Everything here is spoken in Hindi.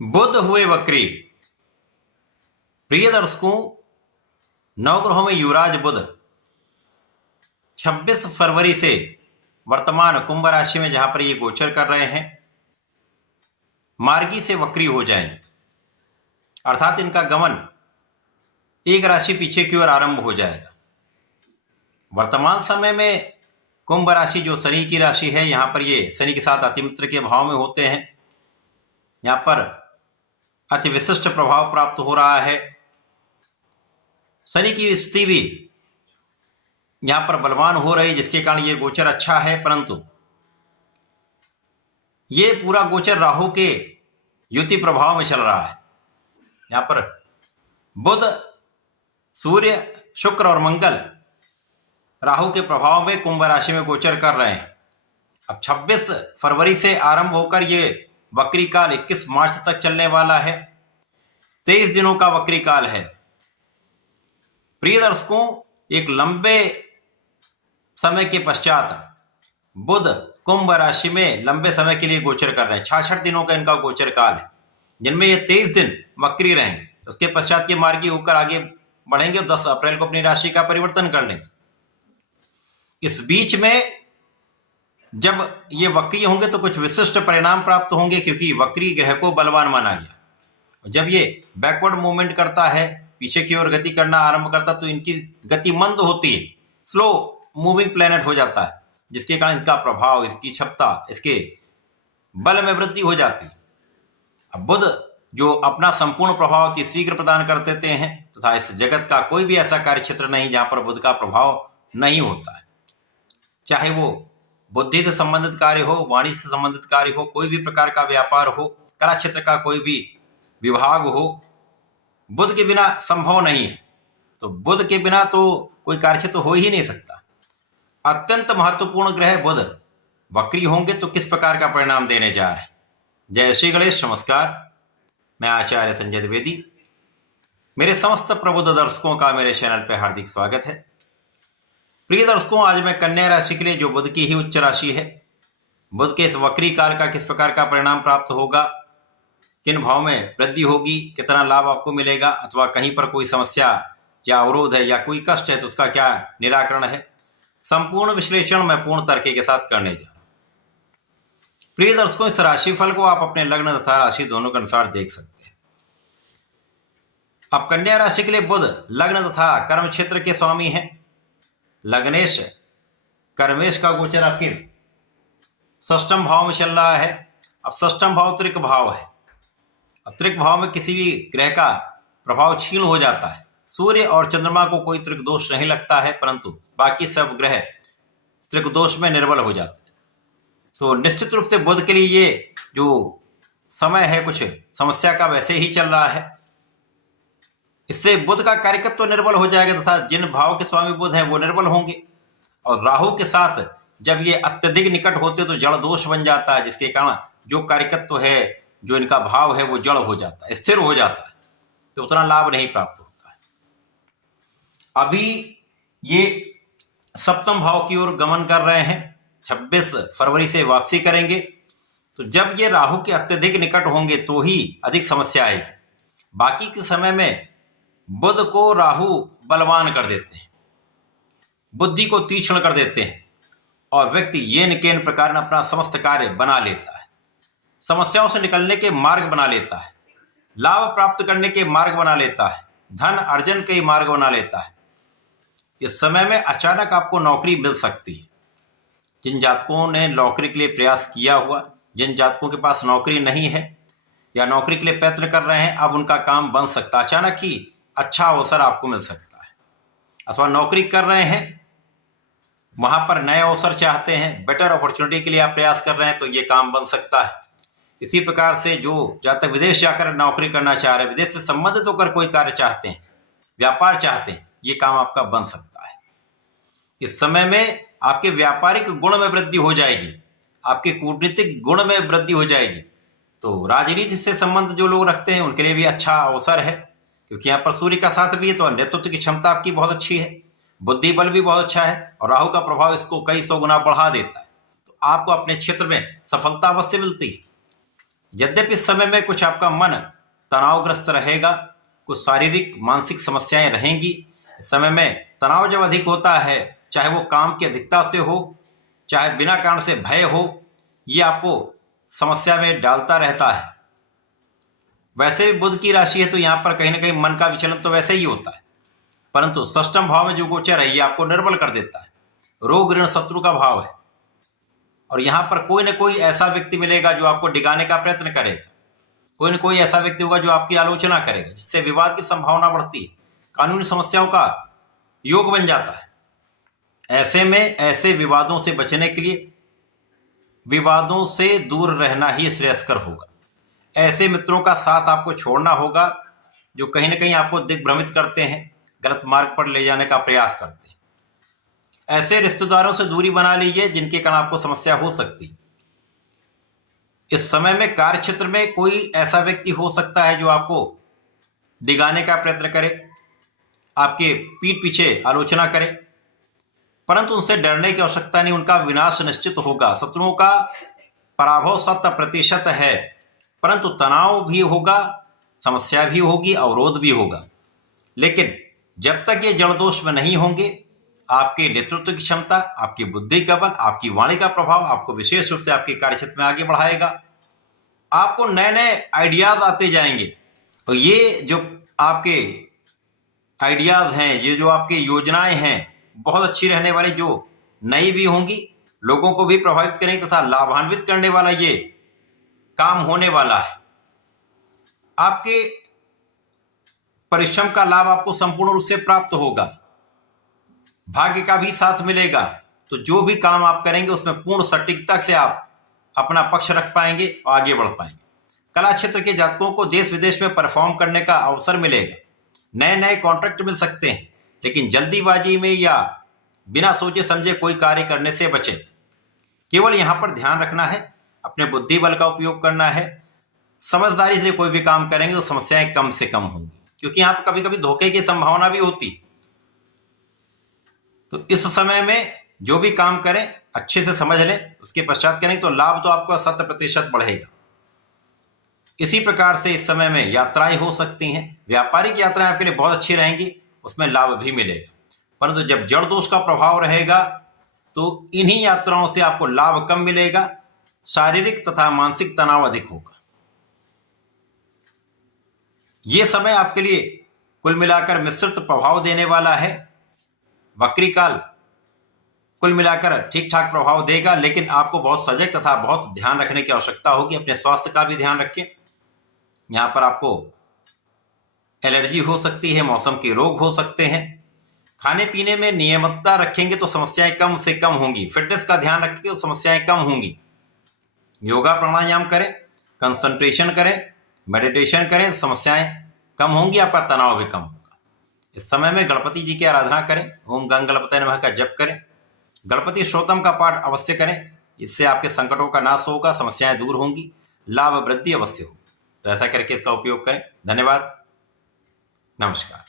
बुध हुए वक्री। प्रिय दर्शकों, नवग्रहों में युवराज बुध 26 फरवरी से वर्तमान कुंभ राशि में जहां पर ये गोचर कर रहे हैं, मार्गी से वक्री हो जाएंगे, अर्थात इनका गमन एक राशि पीछे की ओर आरंभ हो जाएगा। वर्तमान समय में कुंभ राशि जो शनि की राशि है, यहां पर ये शनि के साथ अतिमित्र के भाव में होते हैं। यहां पर अति विशिष्ट प्रभाव प्राप्त हो रहा है। शनि की स्थिति भी यहां पर बलवान हो रही, जिसके कारण ये गोचर अच्छा है, परंतु ये पूरा गोचर राहु के युति प्रभाव में चल रहा है। यहां पर बुध, सूर्य, शुक्र और मंगल राहु के प्रभाव में कुंभ राशि में गोचर कर रहे हैं। अब 26 फरवरी से आरंभ होकर ये वक्री काल 21 मार्च तक चलने वाला है। 23 दिनों का वक्री काल है। प्रिय दर्शकों, एक लंबे समय के पश्चात बुध कुंभ राशि में लंबे समय के लिए गोचर कर रहे हैं। 66 दिनों का इनका गोचर काल है, जिनमें ये 23 दिन वक्री रहेंगे। उसके पश्चात ये मार्गी होकर आगे बढ़ेंगे और 10 अप्रैल को अपनी राशि का परिवर्तन कर लेंगे। इस बीच में जब ये वक्री होंगे तो कुछ विशिष्ट परिणाम प्राप्त होंगे, क्योंकि वक्री ग्रह को बलवान माना गया। जब ये बैकवर्ड मूवमेंट करता है, पीछे की ओर गति करना आरंभ करता, तो इनकी गति मंद होती है, स्लो मूविंग प्लैनेट हो जाता है, जिसके कारण इसका प्रभाव, इसकी क्षमता, इसके बल में वृद्धि हो जाती है। अब बुध जो अपना संपूर्ण प्रभाव अति शीघ्र प्रदान कर देते हैं, तथा इस जगत का कोई भी ऐसा कार्य क्षेत्र नहीं जहां पर बुध का प्रभाव नहीं होता है। चाहे वो बुद्धि से संबंधित कार्य हो, वाणिज्य से संबंधित कार्य हो, कोई भी प्रकार का व्यापार हो, कला क्षेत्र का कोई भी विभाग हो, बुध के बिना संभव नहीं है। तो बुध के बिना तो कोई कार्य क्षेत्र हो ही नहीं सकता। अत्यंत महत्वपूर्ण ग्रह बुध वक्री होंगे तो किस प्रकार का परिणाम देने जा रहे हैं। जय श्री गणेश, नमस्कार। मैं आचार्य संजय द्विवेदी। मेरे समस्त प्रबुद्ध दर्शकों का मेरे चैनल पर हार्दिक स्वागत है। प्रिय दर्शकों, आज मैं कन्या राशि के लिए, जो बुध की ही उच्च राशि है, बुध के इस वक्री काल का किस प्रकार का परिणाम प्राप्त होगा, किन भाव में वृद्धि होगी, कितना लाभ आपको मिलेगा, अथवा कहीं पर कोई समस्या या अवरोध है या कोई कष्ट है तो उसका क्या निराकरण है, संपूर्ण विश्लेषण मैं पूर्ण तर्क के साथ करने जा रहा हूं। प्रिय दर्शकों, इस राशिफल को आप अपने लग्न तथा राशि दोनों के अनुसार देख सकते हैं। अब कन्या राशि के लिए बुध लग्न तथा कर्म क्षेत्र के स्वामी हैं। लग्नेश कर्मेश का गोचर आखिर षष्ठम भाव में चल रहा है। अब षष्ठम भाव त्रिक भाव है। अब त्रिक भाव में किसी भी ग्रह का प्रभाव क्षीण हो जाता है। सूर्य और चंद्रमा को कोई त्रिक दोष नहीं लगता है, परंतु बाकी सब ग्रह त्रिक दोष में निर्बल हो जाते हैं। तो निश्चित रूप से बुध के लिए ये जो समय है कुछ समस्या का वैसे ही चल रहा है। इससे बुध का कार्यकत्व निर्बल हो जाएगा तथा जिन भाव के स्वामी बुध हैं वो निर्बल होंगे। और राहु के साथ जब ये अत्यधिक निकट होते तो जड़ दोष बन जाता है, जिसके कारण जो कार्यकत्व है, जो इनका भाव है, वो जड़ हो जाता है, स्थिर हो जाता है, तो उतना लाभ नहीं प्राप्त होता है। अभी ये सप्तम भाव की ओर गमन कर रहे हैं, 26 फरवरी से वापसी करेंगे। तो जब ये राहु के अत्यधिक निकट होंगे तो ही अधिक समस्या आएगी। बाकी के समय में बुध को राहु बलवान कर देते हैं, बुद्धि को तीक्ष्ण कर देते हैं, और व्यक्ति येन केन प्रकार अपना समस्त कार्य बना लेता है, समस्याओं से निकलने के मार्ग बना लेता है, लाभ प्राप्त करने के मार्ग बना लेता है, धन अर्जन के मार्ग बना लेता है। इस समय में अचानक आपको नौकरी मिल सकती है। जिन जातकों ने नौकरी के लिए प्रयास किया हुआ, जिन जातकों के पास नौकरी नहीं है या नौकरी के लिए प्रयत्न कर रहे हैं, अब उनका काम बन सकता है। अचानक ही अच्छा अवसर आपको मिल सकता है। अथवा नौकरी कर रहे हैं, वहां पर नए अवसर चाहते हैं, बेटर अपॉर्चुनिटी के लिए आप प्रयास कर रहे हैं, तो ये काम बन सकता है। इसी प्रकार से जो जहाँ तक विदेश जाकर नौकरी करना चाह रहे हैं, विदेश से संबंधित होकर कोई कार्य चाहते हैं, व्यापार चाहते हैं, ये काम आपका बन सकता है। इस समय में आपके व्यापारिक गुण में वृद्धि हो जाएगी, आपके कूटनीतिक गुण में वृद्धि हो जाएगी। तो राजनीति से संबंध जो लोग रखते हैं उनके लिए भी अच्छा अवसर है, क्योंकि यहाँ पर सूर्य का साथ भी है, तो नेतृत्व की क्षमता आपकी बहुत अच्छी है, बुद्धि बल भी बहुत अच्छा है, और राहु का प्रभाव इसको कई सौ गुना बढ़ा देता है। तो आपको अपने क्षेत्र में सफलता अवश्य मिलती है। यद्यपि इस समय में कुछ आपका मन तनावग्रस्त रहेगा, कुछ शारीरिक मानसिक समस्याएं रहेंगी। इस समय में तनाव जब अधिक होता है, चाहे वो काम की अधिकता से हो, चाहे बिना कारण से भय हो, ये आपको समस्या में डालता रहता है। वैसे भी बुध की राशि है तो यहाँ पर कहीं ना कहीं मन का विचलन तो वैसे ही होता है, परंतु षष्ठम भाव में जो गोचर है ये आपको निर्बल कर देता है। रोग ऋण शत्रु का भाव है और यहाँ पर कोई ना कोई ऐसा व्यक्ति मिलेगा जो आपको डिगाने का प्रयत्न करेगा, कोई ना कोई ऐसा व्यक्ति होगा जो आपकी आलोचना करेगा, जिससे विवाद की संभावना बढ़ती है, कानूनी समस्याओं का योग बन जाता है। ऐसे में ऐसे विवादों से बचने के लिए विवादों से दूर रहना ही श्रेयस्कर होगा। ऐसे मित्रों का साथ आपको छोड़ना होगा जो कहीं ना कहीं आपको दिग्भ्रमित करते हैं, गलत मार्ग पर ले जाने का प्रयास करते हैं। ऐसे रिश्तेदारों से दूरी बना लीजिए जिनके कारण आपको समस्या हो सकती है। इस समय में कार्य क्षेत्र में कोई ऐसा व्यक्ति हो सकता है जो आपको डिगाने का प्रयत्न करे, आपके पीठ पीछे आलोचना करे, परंतु उनसे डरने की आवश्यकता नहीं, उनका विनाश निश्चित होगा। शत्रुओं का पराभव 100% है, परंतु तनाव भी होगा, समस्या भी होगी, अवरोध भी होगा। लेकिन जब तक ये जड़ दोष में नहीं होंगे, आपके नेतृत्व की क्षमता, आपकी बुद्धि का बल, आपकी वाणी का प्रभाव आपको विशेष रूप से आपके कार्यक्षेत्र में आगे बढ़ाएगा। आपको नए नए आइडियाज आते जाएंगे और ये जो आपके आइडियाज हैं, ये जो आपकी योजनाएं हैं, बहुत अच्छी रहने वाली, जो नई भी होंगी, लोगों को भी प्रभावित करेंगे तथा लाभान्वित करने वाला ये काम होने वाला है। आपके परिश्रम का लाभ आपको संपूर्ण रूप से प्राप्त होगा, भाग्य का भी साथ मिलेगा। तो जो भी काम आप करेंगे उसमें पूर्ण सटीकता से आप अपना पक्ष रख पाएंगे और आगे बढ़ पाएंगे। कला क्षेत्र के जातकों को देश विदेश में परफॉर्म करने का अवसर मिलेगा, नए नए कॉन्ट्रैक्ट मिल सकते हैं, लेकिन जल्दीबाजी में या बिना सोचे समझे कोई कार्य करने से बचें। केवल यहां पर ध्यान रखना है, अपने बुद्धि बल का उपयोग करना है, समझदारी से कोई भी काम करेंगे तो समस्याएं कम से कम होंगी, क्योंकि यहां पर कभी कभी धोखे की संभावना भी होती है। तो इस समय में जो भी काम करें अच्छे से समझ लें, उसके पश्चात करें तो लाभ तो आपका 100% बढ़ेगा। इसी प्रकार से इस समय में यात्राएं हो सकती हैं, व्यापारिक यात्राएं आपके लिए बहुत अच्छी रहेंगी, उसमें लाभ भी मिलेगा। परंतु जब जड़ दोष का प्रभाव रहेगा तो इन्हीं यात्राओं से आपको लाभ कम मिलेगा, शारीरिक तथा मानसिक तनाव अधिक होगा। यह समय आपके लिए कुल मिलाकर मिश्रित प्रभाव देने वाला है। वक्री काल कुल मिलाकर ठीक ठाक प्रभाव देगा, लेकिन आपको बहुत सजग तथा बहुत ध्यान रखने की आवश्यकता होगी। अपने स्वास्थ्य का भी ध्यान रखें। यहां पर आपको एलर्जी हो सकती है, मौसम के रोग हो सकते हैं। खाने पीने में नियमितता रखेंगे तो समस्याएं कम से कम होंगी। फिटनेस का ध्यान रखेंगे तो समस्याएं कम होंगी। योगा प्राणायाम करें, कंसंट्रेशन करें, मेडिटेशन करें, समस्याएं कम होंगी, आपका तनाव भी कम होगा। इस समय में गणपति जी की आराधना करें, ओम गंग गणपतये नमः का जप करें, गणपति श्रोतम का पाठ अवश्य करें। इससे आपके संकटों का नाश होगा, समस्याएं दूर होंगी, लाभ वृद्धि अवश्य होगी। तो ऐसा करके इसका उपयोग करें। धन्यवाद, नमस्कार।